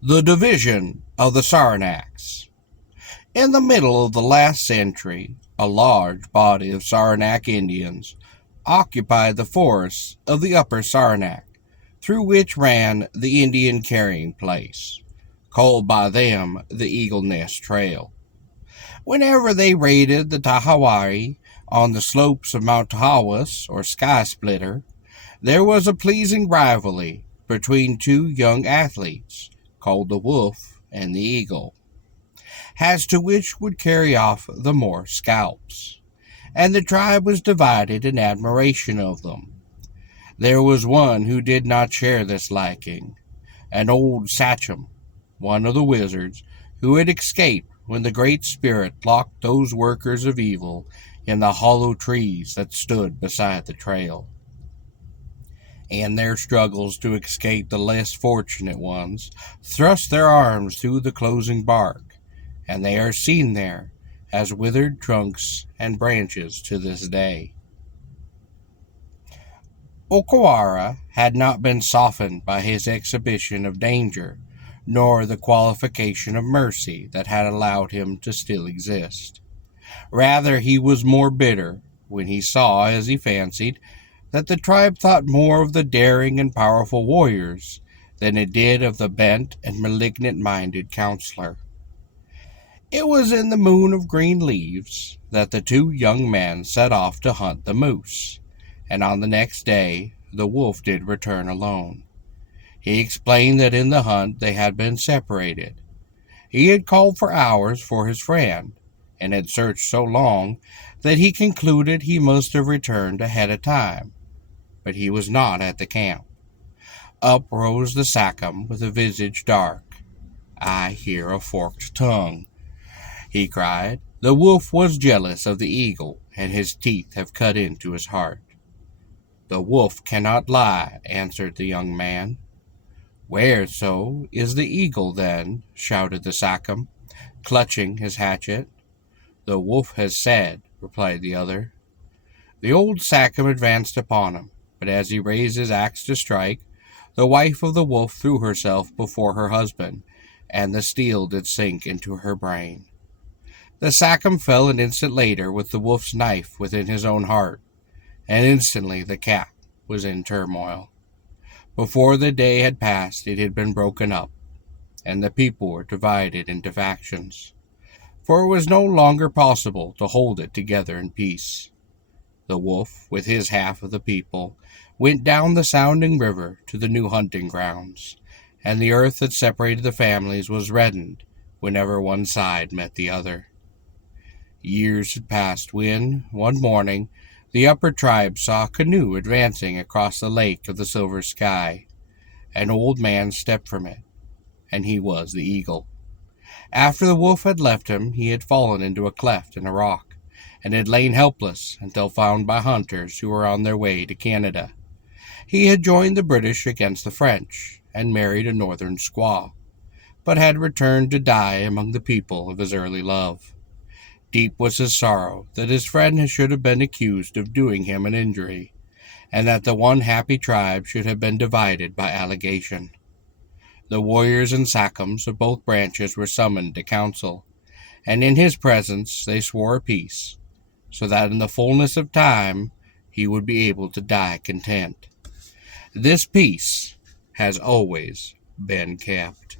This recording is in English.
The division of the Saranacs. In the middle of the last century, a large body of Saranac Indians occupied the forests of the upper Saranac, through which ran the Indian carrying place, called by them the Eagle Nest Trail. Whenever they raided the Tahawari on the slopes of Mount Tahawas or Sky Splitter, there was a pleasing rivalry between two young athletes, called the Wolf and the Eagle, as to which would carry off the more scalps, and the tribe was divided in admiration of them. There was one who did not share this liking, an old Sachem, one of the wizards, who had escaped when the Great Spirit locked those workers of evil in the hollow trees that stood beside the trail. In their struggles to escape, the less fortunate ones thrust their arms through the closing bark, and they are seen there as withered trunks and branches to this day. Okawara had not been softened by his exhibition of danger, nor the qualification of mercy that had allowed him to still exist. Rather, he was more bitter when he saw, as he fancied, that the tribe thought more of the daring and powerful warriors than it did of the bent and malignant-minded counselor. It was in the moon of green leaves that the two young men set off to hunt the moose, and on the next day the wolf did return alone. He explained that in the hunt they had been separated. He had called for hours for his friend, and had searched so long that he concluded he must have returned ahead of time, but he was not at the camp. Up rose the Sachem with a visage dark. "I hear a forked tongue," he cried. "The wolf was jealous of the eagle, and his teeth have cut into his heart." "The wolf cannot lie," answered the young man. "Where, so, is the eagle, then?" shouted the Sachem, clutching his hatchet. "The wolf has said," replied the other. The old Sachem advanced upon him, but as he raised his axe to strike, the wife of the wolf threw herself before her husband, and the steel did sink into her brain. The Sachem fell an instant later with the wolf's knife within his own heart, and instantly the camp was in turmoil. Before the day had passed, it had been broken up, and the people were divided into factions, for it was no longer possible to hold it together in peace. The wolf, with his half of the people, went down the sounding river to the new hunting grounds, and the earth that separated the families was reddened whenever one side met the other. Years had passed when, one morning, the upper tribe saw a canoe advancing across the lake of the silver sky. An old man stepped from it, and he was the eagle. After the wolf had left him, he had fallen into a cleft in a rock, and had lain helpless until found by hunters who were on their way to Canada. He had joined the British against the French, and married a northern squaw, but had returned to die among the people of his early love. Deep was his sorrow that his friend should have been accused of doing him an injury, and that the one happy tribe should have been divided by allegation. The warriors and Sachems of both branches were summoned to council, and in his presence they swore a peace, so that in the fullness of time he would be able to die content. This peace has always been kept.